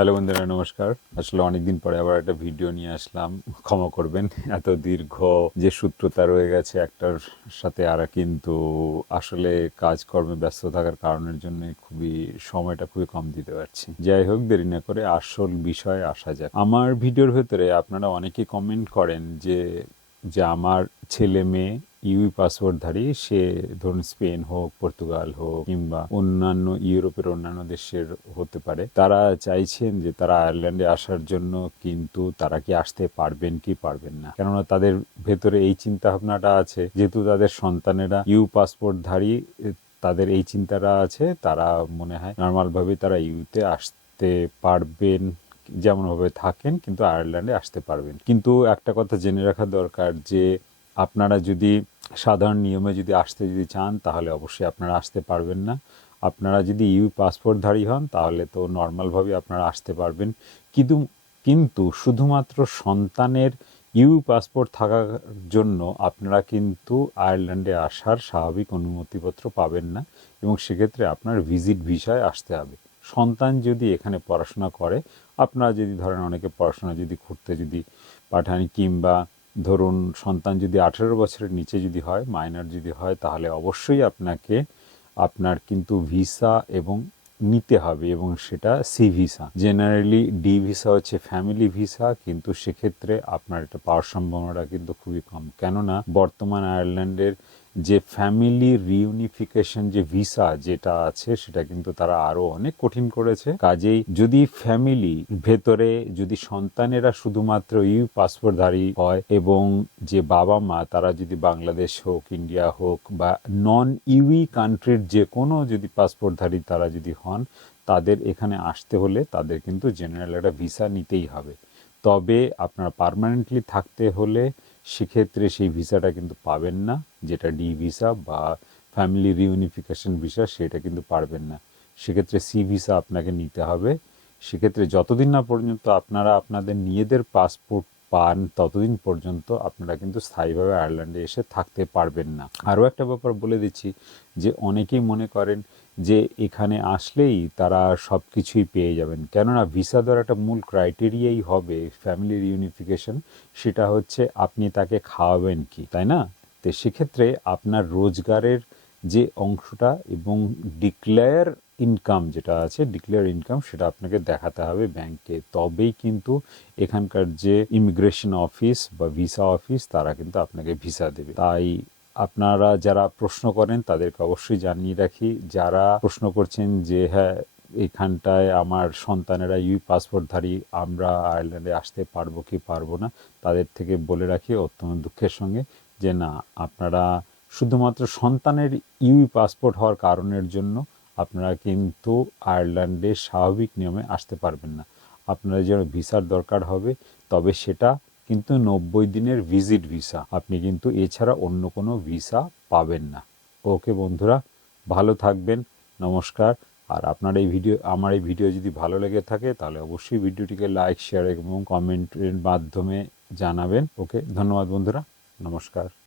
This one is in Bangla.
হ্যালো বন্ধুরা, নমস্কার। আসলে অনেকদিন পরে আবার একটা ভিডিও নিয়ে আসলাম, ক্ষমা করবেন। এত দীর্ঘ যে সূত্রতা রয়ে গেছে একটার সাথে আর, কিন্তু আসলে কাজকর্মে ব্যস্ত থাকার কারণের জন্য সময়টা খুবই কম দিতে পারছি। যাই হোক, দেরি না করে আসল বিষয়ে আসা যাক। আমার ভিডিওর ভেতরে আপনারা অনেকে কমেন্ট করেন যে যে আমার ছেলে মেয়ে পাসপোর্টধারী, সে ধরুন স্পেন হোক, পর্তুগাল হোক, কিংবা অন্যান্য ইউরোপের অন্যান্য দেশের হতে পারে, তারা চাইছেন যে তারা আয়ারল্যান্ডে আসার জন্য, কিন্তু তারা কি আসতে পারবেন কি পারবেন না। কেননা তাদের ভেতরে এই চিন্তা ভাবনাটা আছে, যেহেতু তাদের সন্তানেরা পাসপোর্টধারী, তাদের এই চিন্তাটা আছে। তারা মনে হয় নর্মাল ভাবে তারা ইউতে আসতে পারবেন, যেমন ভাবে থাকেন, কিন্তু আয়ারল্যান্ডে আসতে পারবেন। কিন্তু একটা কথা জেনে রাখা দরকার যে আপনারা যদি সাধারণ নিয়মে যদি আসতে চান, তাহলে অবশ্যই আপনারা আসতে পারবেন না। আপনারা যদি পাসপোর্টধারী হন, তাহলে তো নর্মালভাবে আপনারা আসতে পারবেন। কিন্তু কিন্তু শুধুমাত্র সন্তানের পাসপোর্ট থাকার জন্য আপনারা কিন্তু আয়ারল্যান্ডে আসার স্বাভাবিক অনুমতিপত্র পাবেন না, এবং সেক্ষেত্রে আপনার ভিজিট ভিসায় আসতে হবে। সন্তান যদি এখানে পড়াশোনা করে, আপনারা যদি ধরেন অনেকে পড়াশোনা যদি করতে যদি পাঠান, কিংবা ধরুন সন্তান যদি 18 বছরের নিচে যদি হয়, মাইনর যদি হয়, তাহলে অবশ্যই আপনার কিন্তু ভিসা এবং নিতে হবে, এবং সেটা C visa. Generally D visa হচ্ছে ফ্যামিলি ভিসা, কিন্তু সেক্ষেত্রে আপনার এটা পাওয়ার সম্ভাবনাটা কিন্তু খুবই কম। কেননা বর্তমান আয়ারল্যান্ডের যে ফ্যামিলি রিউনিফিকেশন যে ভিসা যেটা আছে, সেটা কিন্তু তারা আরো অনেক কঠিন করেছে। কাজেই যদি ফ্যামিলি ভেতরে যদি সন্তানেরা শুধুমাত্র পাসপোর্টধারী হয়, এবং যে বাবা মা তারা যদি বাংলাদেশ হোক, ইন্ডিয়া হোক, বা নন কান্ট্রির যে কোনো যদি পাসপোর্টধারী তারা যদি হন, তাদের এখানে আসতে হলে তাদের কিন্তু জেনারেল একটা ভিসা নিতেই হবে। তবে আপনারা পার্মানেন্টলি থাকতে হলে সেক্ষেত্রে সেই ভিসাটা কিন্তু পাবেন না, যেটা ডি ভিসা বা ফ্যামিলি রিউনিফিকেশন ভিসা, সেটা কিন্তু পারবেন না। সেক্ষেত্রে সি ভিসা আপনাকে নিতে হবে। সেক্ষেত্রে যতদিন না পর্যন্ত আপনারা আপনাদের নিজেদের পাসপোর্ট পান, ততদিন পর্যন্ত আপনারা কিন্তু স্থায়ীভাবে আয়ারল্যান্ডে এসে থাকতে পারবেন না। আরও একটা ব্যাপার বলে দিচ্ছি, যে অনেকেই মনে করেন যে এখানে আসলেই তারা সব কিছুই পেয়ে যাবেন। কেননা ভিসা দেওয়ার একটা মূল ক্রাইটেরিয়াই হবে ফ্যামিলি রিউনিফিকেশন, সেটা হচ্ছে আপনি তাকে খাওয়াবেন কি, তাই না? তো সেক্ষেত্রে আপনার রোজগারের যে অংশটা এবং ডিক্লেয়ার ইনকাম যেটা আছে, ডিক্লেয়ার ইনকাম, সেটা আপনাকে দেখাতে হবে ব্যাংকে। তবেই কিন্তু এখানকার যে ইমিগ্রেশন অফিস বা ভিসা অফিস, তারা কিন্তু আপনাকে ভিসা দেবে। তাই আপনারা যারা প্রশ্ন করেন তাদেরকে অবশ্যই জানিয়ে রাখি, যারা প্রশ্ন করছেন যে হ্যাঁ এখানটায় আমার সন্তানেরা পাসপোর্টধারী, আমরা আয়ারল্যান্ডে আসতে পারবো কি পারবো না, তাদের থেকে বলে রাখি অত্যন্ত দুঃখের সঙ্গে যে না, আপনারা শুধুমাত্র সন্তানের পাসপোর্ট হওয়ার কারণের জন্য আপনারা কিন্তু আয়ারল্যান্ডে স্বাভাবিক নিয়মে আসতে পারবেন না। আপনারা যেন ভিসার দরকার হবে, তবে সেটা কিন্তু 90 দিনের ভিজিট ভিসা। আপনি কিন্তু এছাড়া অন্য কোনো ভিসা পাবেন না। ওকে বন্ধুরা, ভালো থাকবেন। নমস্কার। আর আমার এই ভিডিও যদি ভালো লেগে থাকে, তাহলে অবশ্যই ভিডিওটিকে লাইক, শেয়ার এবং কমেন্টের মাধ্যমে জানাবেন। ওকে, ধন্যবাদ বন্ধুরা, নমস্কার।